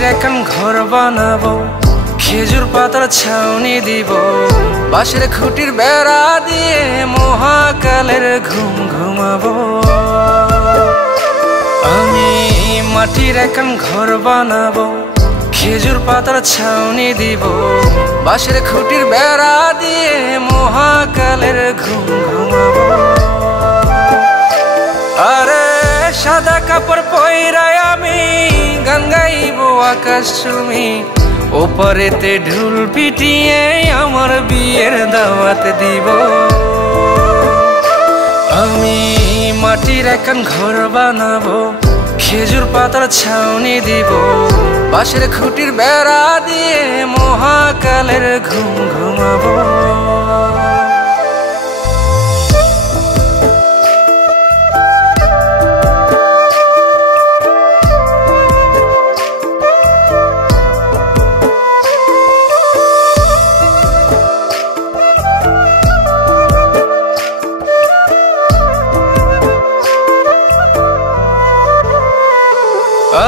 মাটির এখন ঘর বানাবো, খেজুর পাতার ছাউনি দিব, বাঁশের খুঁটির বেড়া দিয়ে মহাকালের ঘুম ঘুমাবো। আমি মাটির এখন ঘর বানাবো, খেজুর পাতার ছাউনি দিব, বাঁশের খুঁটির বেড়া দিয়ে মহাকালের ঘুম ঘুমাবো। আরে সাদা কাপড় পইরায় আমি গান গাইব আকাশ চুমি, ওপারেতে ঢুল পিটিয়ে আমার বিয়ের দাওয়াত দিব। আমি মাটির এখন ঘর বানাবো, খেজুর পাতার ছাউনি দিব, বাঁশের খুঁটির বেড়া দিয়ে মহাকালের ঘুম ঘুমাবো।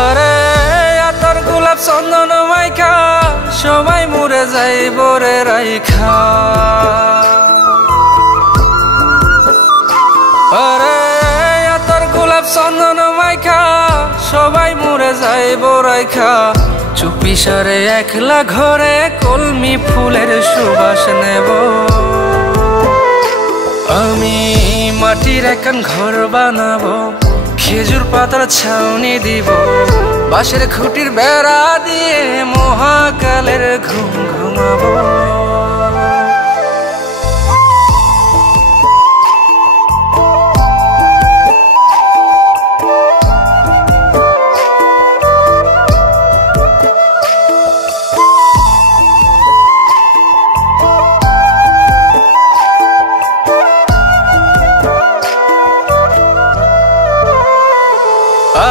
আরে আতর গোলাপ চন্দন মাইখা সবাই মরে যাইব রে রাইখা। আরে আতর গোলাপ চন্দন মাইখা সবাই মরে যাইব রাইখা, চুপি সারে একলা ঘরে কলমি ফুলের সুবাস নেব। আমি মাটির এখন ঘর বানাবো, খেজুর পাতার ছাউনি দিব, বাঁশের খুঁটির বেড়া দিয়ে মহাকালের ঘুম ঘুমাবো।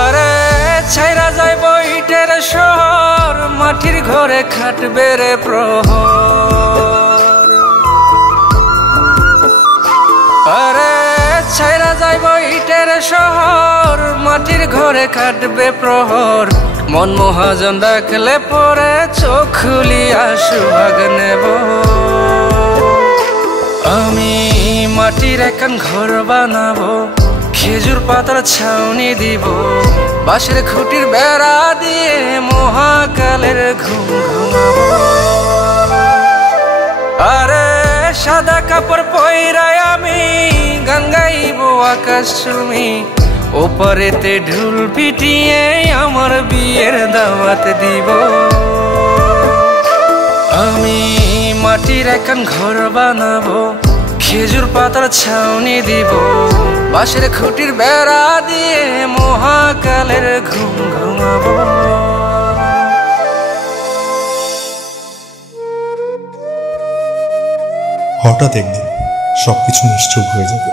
আরে ছাইরা যাইব ইটের শহর, মাটির ঘরে খাটবে রে প্রহর। আরে ছাইরা যাইব ইটের শহর, মাটির ঘরে খাটবে প্রহর, মন মহাজন ডাকলে পরে চোখ খুলিয়া সুহাগ নেব। আমি মাটির এখন ঘর বানাবো, খেজুর পাতার ছাউনি দিব, বাঁশের খুঁটির বেড়া দিয়ে মহাকালের ঘুম ঘুমাবো। আরে সাদা কাপড় পইরায় আমি গান গাইব আকাশ চুমি, ওপারেতে ঢুল পিটিয়ে আমার বিয়ের দাওয়াত দিব। আমি মাটির এখন ঘর বানাবো, খেজুর পাতার ছাউনি দিব, বাঁশের খুঁটির বেড়া দিয়ে মহাকালের ঘুম ঘুমাবো। হঠাৎ একদিন সবকিছু নিশ্চুপ হয়ে যাবে।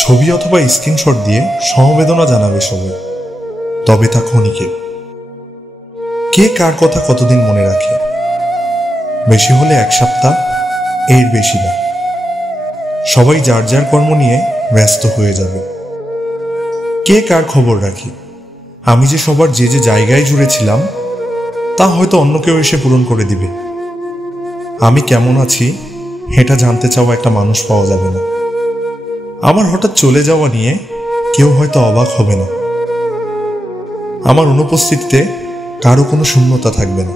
ছবি অথবা স্ক্রিনশট দিয়ে সমবেদনা জানাবে সবাই, তবে তা ক্ষণিকের। কে কার কথা কতদিন মনে রাখে? বেশি হলে এক সপ্তাহ, এর বেশি না। সবাই যার যার কর্ম নিয়ে ব্যস্ত হয়ে যাবে। কে কার খবর রাখি? আমি যে সবার যে যে জায়গায় জুড়েছিলাম তা হয়তো অন্য কেউ এসে পূরণ করে দিবে। আমি কেমন আছি এটা জানতে চাওয়া একটা মানুষ পাওয়া যাবে না। আমার হঠাৎ চলে যাওয়া নিয়ে কেউ হয়তো অবাক হবে না। আমার অনুপস্থিতিতে কারো কোনো শূন্যতা থাকবে না।